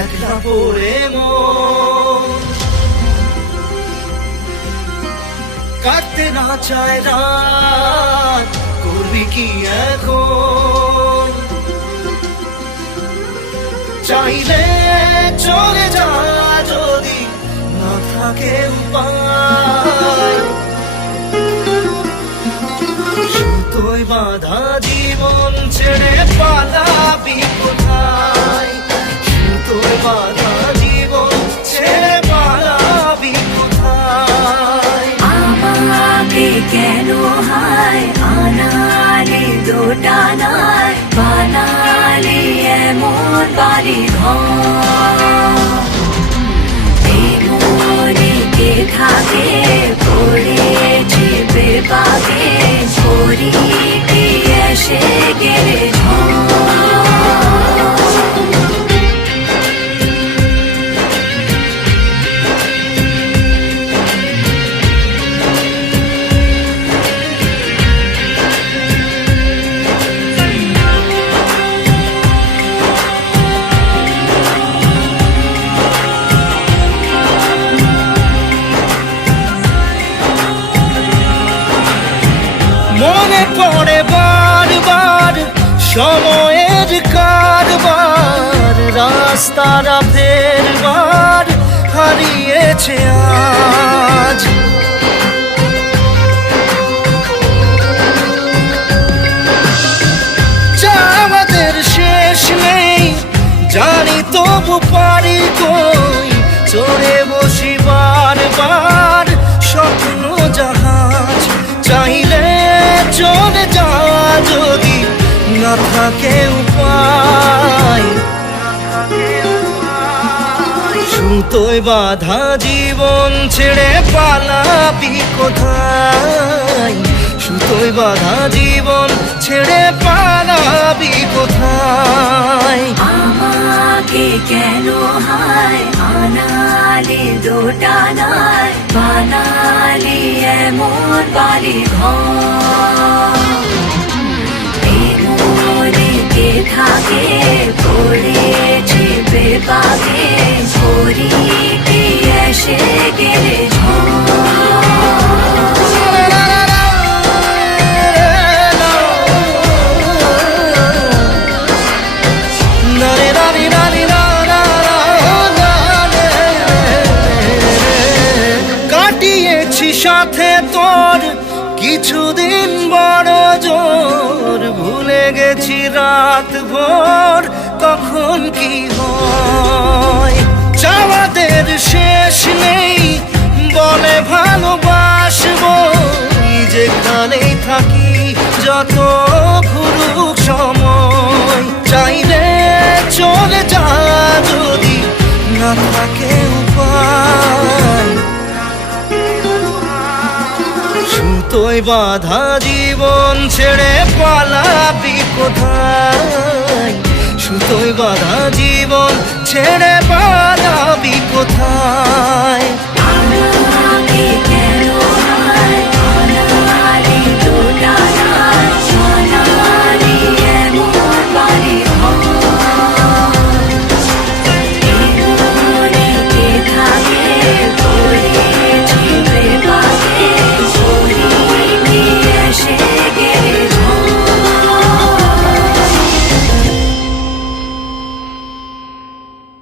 একলা পড়ে মন কাটতে না চায় রাত, করবি কি এখন? চাইলে চলে যা যদি না থাকে উপায়, সুতোয় বাঁধা জীবন ছেড়ে পালাবি কোথায়? সুতোয় বাঁধা জীবন ছেড়ে পালাবি কোথায়? আমাকে কেন হায় আনালি দোটানায় বানালি এমন বাড়ি ঘর? মনে থাকে পড়েছি বেবাগে করি কি এসে গেলে মনে পড়ে বারবার সময়ের কারবার, রাস্তারা ফেরবার হারিয়েছে আজ। আমাদের শেষ নেই জানি, তবু পারি কই চড়ে বসি বারবার স্বপ্ন জাহাজ। চাইলে চলে যা যদি না থাকে উপায়, সুতোয় বাঁধা জীবন ছেড়ে পালাবি কোথায়? সুতোয় বাঁধা জীবন ছেড়ে পালাবি কোথায়? আমাকে কেন হায় আনালি দোটানায় বানালি এমন বাড়ি ঘর? মনে থাকে পড়েছি বেবাগে করি কি এসে গেলে কাটিয়েছি সাথে তোর কিছুদিন বড় জোর, ভুলে গেছি রাত ভোর কখন কি হয়। চাওয়াদের শেষ নেই বলে ভালোবাসবো, যেখানেই থাকি যত ঘুরুক সময়। চাইলে চলে যা যদি না থাকে উপায়, সুতোয় বাঁধা জীবন ছেড়ে পালাবি কোথায়? সুতোয় বাঁধা জীবন ছেড়ে পালাবি কোথায়?